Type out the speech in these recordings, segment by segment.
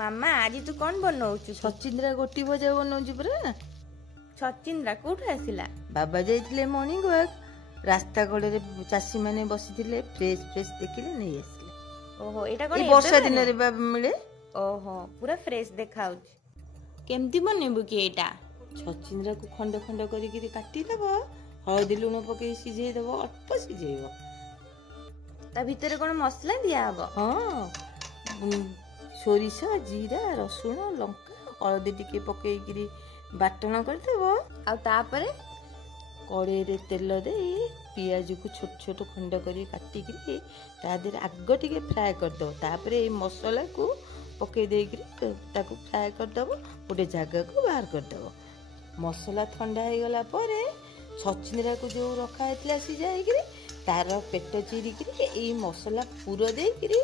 ମାମା ଆଜି ତୁ କଣ ବନଉଛୁ? ଛଚିନ୍ଦ୍ରା ଗୋଟି ଭଜା ବନଉଛି ପରା। ଛଚିନ୍ଦ୍ରା କୋଉଠୁ ଆସିଲା? ବାବା ଯାଇଥିଲେ ମର୍ଣ୍ଣିଂ ୱାକ୍, ରାସ୍ତା କଡ଼ରେ ଚାଷୀ ମାନେ ବସିଥିଲେ, ଫ୍ରେଶ ଫ୍ରେଶ ଦେଖିଲେ ନେଇ ଆସିଲେ। ଓହୋ, ଏଇଟା କଣ ଏଇ ବର୍ଷା ଦିନରେ ମିଳେ। ଓହୋ, ପୁରା ଫ୍ରେଶ ଦେଖାଉଛି। କେମିତି ବନେଇବୁ କି ଏଇଟା? ଛଚିନ୍ଦ୍ରାକୁ ଖଣ୍ଡ ଖଣ୍ଡ କରିକିରି କାଟିଦବ, ହଳଦୀ ଲୁଣ ପକେଇ ସିଝେଇ ଦବ, ଅଳ୍ପ ସିଝେଇବ। ତା ଭିତରେ କଣ ମସଲା ଦିଆହବ? ହଁ, ସୋରିଷ, ଜିରା, ରସୁଣ, ଲଙ୍କା, ହଳଦୀ ଟିକେ ପକେଇକିରି ବାଟଣ କରିଦେବ। ଆଉ ତାପରେ କଡ଼େଇରେ ତେଲ ଦେଇ ପିଆଜକୁ ଛୋଟ ଛୋଟ ଖଣ୍ଡ କରି କାଟିକିରି ତା ଦେହରେ ଆଗ ଟିକେ ଫ୍ରାଏ କରିଦେବ। ତାପରେ ଏଇ ମସଲାକୁ ପକେଇ ଦେଇକିରି ତାକୁ ଫ୍ରାଏ କରିଦେବ, ଗୋଟେ ଜାଗାକୁ ବାହାର କରିଦେବ। ମସଲା ଥଣ୍ଡା ହେଇଗଲା ପରେ ଛଚିନ୍ଦ୍ରାକୁ ଯେଉଁ ରଖା ହେଇଥିଲା ସିଝା ହେଇକିରି ତାର ପେଟ ଚିରିକିରି ଏଇ ମସଲା ପୁର ଦେଇକିରି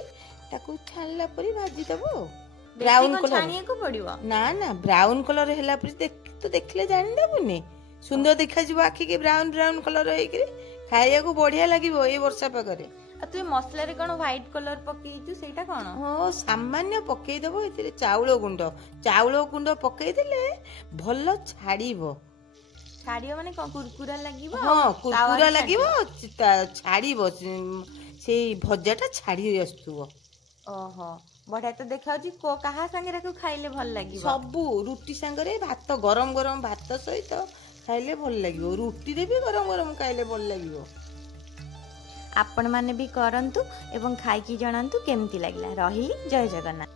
ତାକୁ ଛାଣିଲା ପରେ ଭାଜିଦେବ। ବ୍ରାଉନ କଲର ଛାଣିବାକୁ ପଡିବ? ନା ନା, ବ୍ରାଉନ କଲର ହେଲା ପରେ ତୁ ଦେଖିଲେ ଜାଣିଦେବୁନି। ସୁନ୍ଦର ଦେଖାଯିବ ଆଖିକି, ବ୍ରାଉନ ବ୍ରାଉନ କଲର ହେଇକିରି ଖାଇବାକୁ ବଢିଆ ଲାଗିବ ଏଇ ବର୍ଷା ପାଗରେ। ଆଉ ତୁ ମସଲାରେ କଣ ହ୍ୱାଇଟ କଲର ପକେଇଛୁ, ସେଇଟା କଣ? ହଁ, ସାମାନ୍ୟ ପକେଇଦବ। ଏଥିରେ ଚାଉଳ ଗୁଣ୍ଡ ପକେଇଦେଲେ ଭଲ ଛାଡ଼ିବ। ଛାଡ଼ିବ ମାନେ କଣ, କୁରକୁରା ଲାଗିବ? ହଁ, କୁରକୁରା ଲାଗିବ, ଛାଡ଼ିବ, ସେଇ ଭଜାଟା ଛାଡ଼ି ଆସୁଥିବ। ଓହୋ, ବଢିଆ ତ ଦେଖାଉଛି। କାହା ସାଙ୍ଗରେ ଖାଇଲେ ଭଲ ଲାଗିବ? ସବୁ ରୁଟି ସାଙ୍ଗରେ, ଭାତ, ଗରମ ଗରମ ଭାତ ସହିତ ଖାଇଲେ ଭଲ ଲାଗିବ। ରୁଟିରେ ବି ଗରମ ଗରମ ଖାଇଲେ ଭଲ ଲାଗିବ। ଆପଣମାନେ ବି କରନ୍ତୁ ଏବଂ ଖାଇକି ଜଣାନ୍ତୁ କେମିତି ଲାଗିଲା। ରହିଲି, ଜୟ ଜଗନ୍ନାଥ।